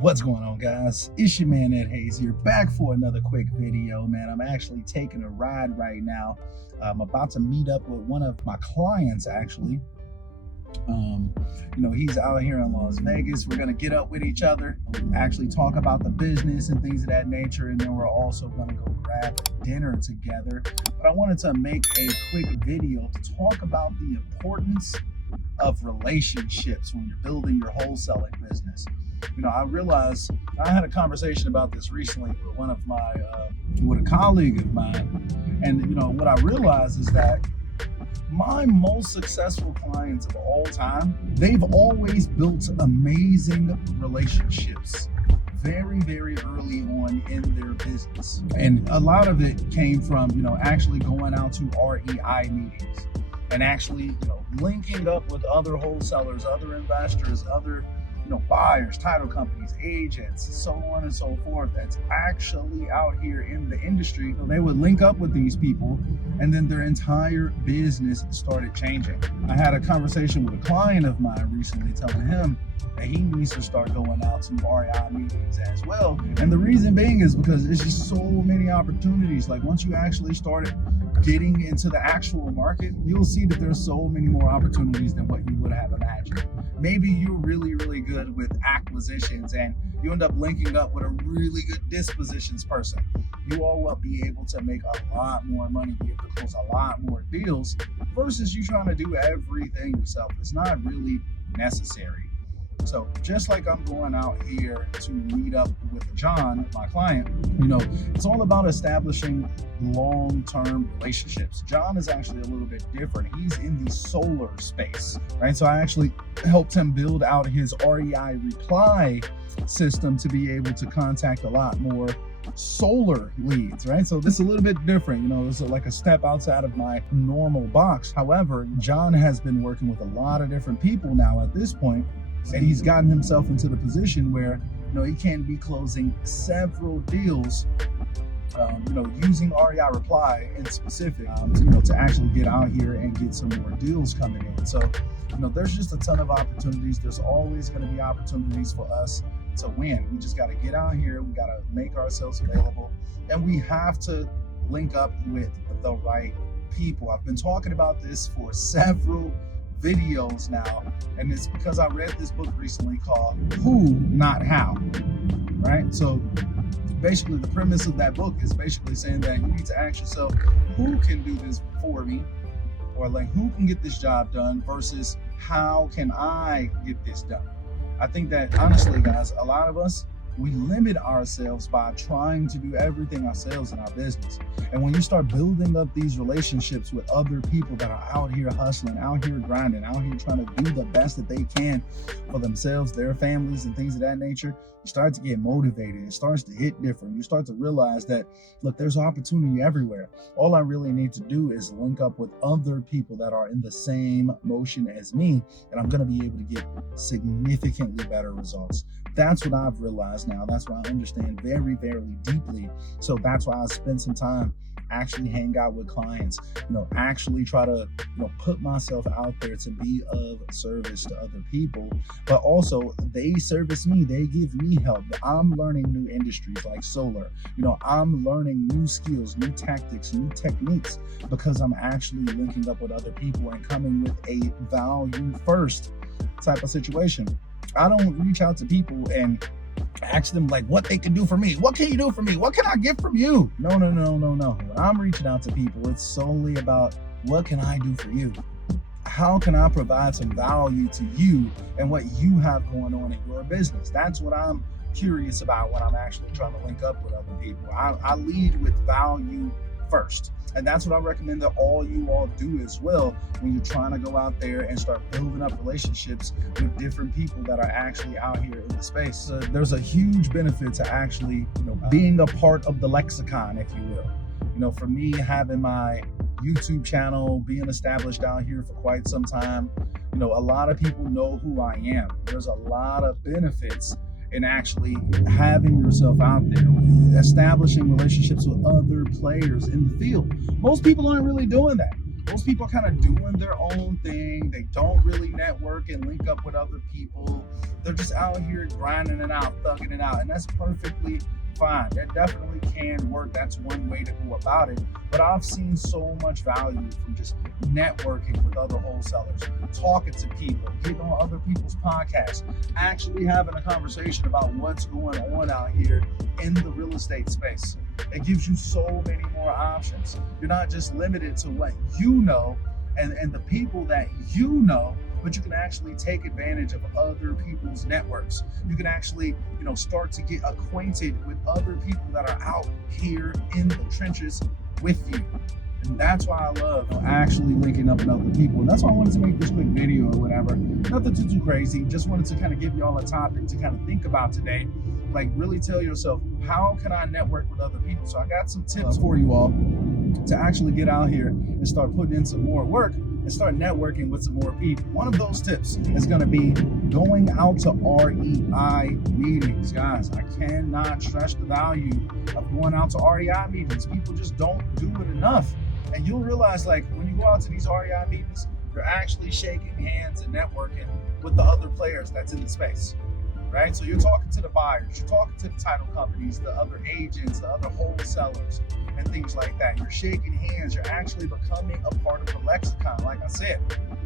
What's going on, guys? It's your man Ed Hayes here, back for another quick video, man. I'm actually taking a ride right now. I'm about to meet up with one of my clients, actually. He's out here in Las Vegas. We're gonna get up with each other, actually talk about the business and things of that nature, and then we're also gonna go grab dinner together. But I wanted to make a quick video to talk about the importance of relationships when you're building your wholesaling business. I realized I had a conversation about this recently with with a colleague of mine, and what I realized is that my most successful clients of all time, they've always built amazing relationships very, very early on in their business. And a lot of it came from, actually going out to REI meetings and actually, linking up with other wholesalers, other investors, other buyers, title companies, agents, so on and so forth, that's actually out here in the industry. They would link up with these people and then their entire business started changing. I had a conversation with a client of mine recently telling him that he needs to start going out to REI meetings as well. And the reason being is because it's just so many opportunities. Like once you actually started getting into the actual market, you'll see that there's so many more opportunities than what you would have imagined. Maybe you're really, really good with acquisitions and you end up linking up with a really good dispositions person. You all will be able to make a lot more money, be able to close a lot more deals versus you trying to do everything yourself. It's not really necessary. So just like I'm going out here to meet up with John, my client, it's all about establishing long-term relationships. John is actually a little bit different. He's in the solar space, right? So I actually helped him build out his REI reply system to be able to contact a lot more solar leads, right? So this is a little bit different, it's like a step outside of my normal box. However, John has been working with a lot of different people now at this point, and he's gotten himself into the position where he can be closing several deals using REI reply in specific to actually get out here and get some more deals coming in. So there's just a ton of opportunities. There's always going to be opportunities for us to win. We just got to get out here, we got to make ourselves available, and we have to link up with the right people. I've been talking about this for several videos now, and it's because I read this book recently called Who, Not How, right? So basically the premise of that book is basically saying that you need to ask yourself, who can do this for me, or like who can get this job done versus how can I get this done. I think that honestly, guys, a lot of us, we limit ourselves by trying to do everything ourselves in our business. And when you start building up these relationships with other people that are out here hustling, out here grinding, out here trying to do the best that they can for themselves, their families, and things of that nature, you start to get motivated. It starts to hit different. You start to realize that, look, there's opportunity everywhere. All I really need to do is link up with other people that are in the same motion as me, and I'm going to be able to get significantly better results. That's what I've realized now. That's what I understand very, very deeply. So that's why I spend some time actually hang out with clients, actually try to, put myself out there to be of service to other people, but also they service me, they give me help. I'm learning new industries like solar, I'm learning new skills, new tactics, new techniques, because I'm actually linking up with other people and coming with a value first type of situation. I don't reach out to people and ask them like what they can do for me. What can you do for me? What can I get from you? No. When I'm reaching out to people, it's solely about what can I do for you? How can I provide some value to you and what you have going on in your business? That's what I'm curious about when I'm actually trying to link up with other people. I lead with value first. And that's what I recommend that all you all do as well when you're trying to go out there and start building up relationships with different people that are actually out here in the space. So there's a huge benefit to actually, being a part of the lexicon, if you will. For me, having my YouTube channel, being established out here for quite some time, a lot of people know who I am. There's a lot of benefits in actually having yourself out there, establishing relationships with other players in the field. Most people aren't really doing that. Most people are kind of doing their own thing. They don't really network and link up with other people. They're just out here grinding it out, thugging it out, and that's perfectly fine. That definitely can work. That's one way to go about it. But I've seen so much value from just networking with other wholesalers, talking to people, getting on other people's podcasts, actually having a conversation about what's going on out here in the real estate space. It gives you so many more options. You're not just limited to what you know and the people that you know, but you can actually take advantage of other people's networks. You can actually, start to get acquainted with other people that are out here in the trenches with you. And that's why I love actually linking up with other people. And that's why I wanted to make this quick video or whatever. Nothing too crazy. Just wanted to kind of give you all a topic to kind of think about today. Like, really tell yourself, how can I network with other people? So I got some tips for you all to actually get out here and start putting in some more work and start networking with some more people. One of those tips is going to be going out to REI meetings. Guys, I cannot stress the value of going out to REI meetings. People just don't do it enough. And you'll realize, like, when you go out to these REI meetings, you're actually shaking hands and networking with the other players that's in the space, right? So you're talking to the buyers, you're talking to the title companies, the other agents, the other wholesalers, and things like that. You're shaking hands. You're actually becoming a part of the lexicon. Like I said,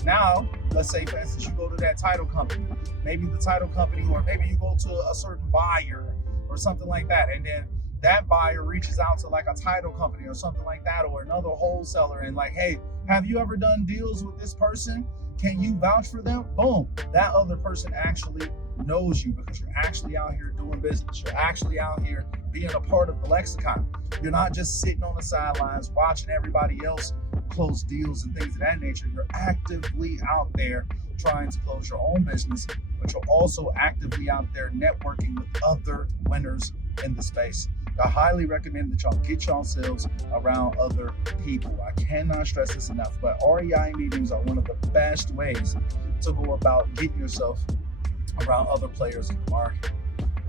now, let's say, for instance, you go to that title company, maybe the title company, or maybe you go to a certain buyer or something like that, and then that buyer reaches out to like a title company or something like that, or another wholesaler, and like, hey, have you ever done deals with this person? Can you vouch for them? Boom. That other person actually knows you because you're actually out here doing business. You're actually out here being a part of the lexicon. You're not just sitting on the sidelines watching everybody else close deals and things of that nature. You're actively out there trying to close your own business, but you're also actively out there networking with other winners in the space. I highly recommend that y'all get yourselves around other people. I cannot stress this enough, but REI meetings are one of the best ways to go about getting yourself around other players in the market.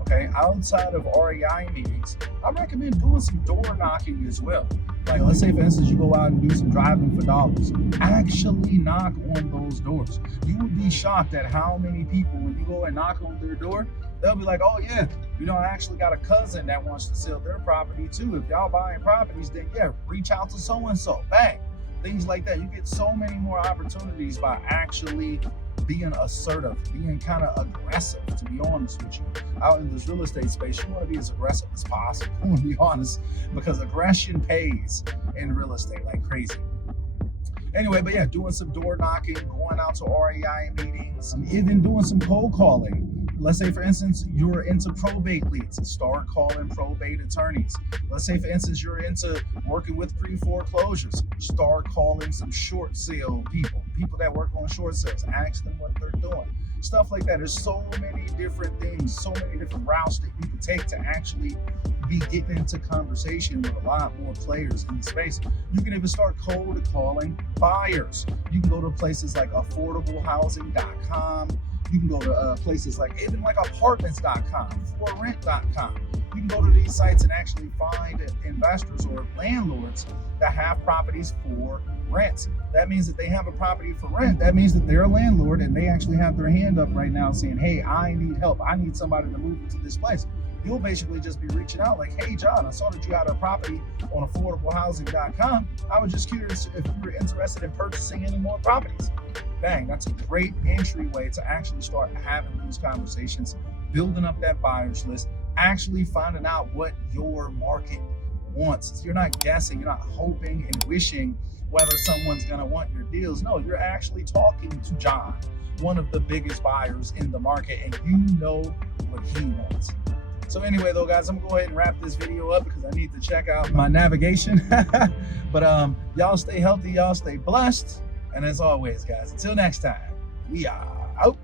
Okay, outside of REI meetings, I recommend doing some door knocking as well. Like, let's say, for instance, you go out and do some driving for dollars. Actually knock on those doors. You would be shocked at how many people, when you go and knock on their door, they'll be like, oh yeah, I actually got a cousin that wants to sell their property too. If y'all buying properties, then yeah, reach out to so-and-so, bang. Things like that. You get so many more opportunities by actually being assertive, being kind of aggressive, to be honest with you. Out in this real estate space, you want to be as aggressive as possible, to be honest, because aggression pays in real estate like crazy. Anyway, but yeah, doing some door knocking, going out to REI meetings, and even doing some cold calling. Let's say, for instance, you're into probate leads. Start calling probate attorneys. Let's say, for instance, you're into working with pre-foreclosures. Start calling some short sale people that work on short sales. Ask them what they're doing. Stuff like that. There's so many different things, so many different routes that you can take to actually be getting into conversation with a lot more players in the space. You can even start cold calling buyers. You can go to places like affordablehousing.com. You can go to places like even like apartments.com, forrent.com. You can go to these sites and actually find investors or landlords that have properties for rent. That means that they have a property for rent. That means that they're a landlord and they actually have their hand up right now saying, hey, I need help. I need somebody to move into this place. You'll basically just be reaching out like, hey, John, I saw that you had a property on affordablehousing.com. I was just curious if you were interested in purchasing any more properties. Bang, that's a great entryway to actually start having these conversations, building up that buyers list, actually finding out what your market wants. You're not guessing, you're not hoping and wishing whether someone's gonna want your deals. No, you're actually talking to John, one of the biggest buyers in the market, and you know what he wants. So anyway, though, guys, I'm gonna go ahead and wrap this video up because I need to check out my navigation. But y'all stay healthy, y'all stay blessed. And as always, guys, until next time, we are out.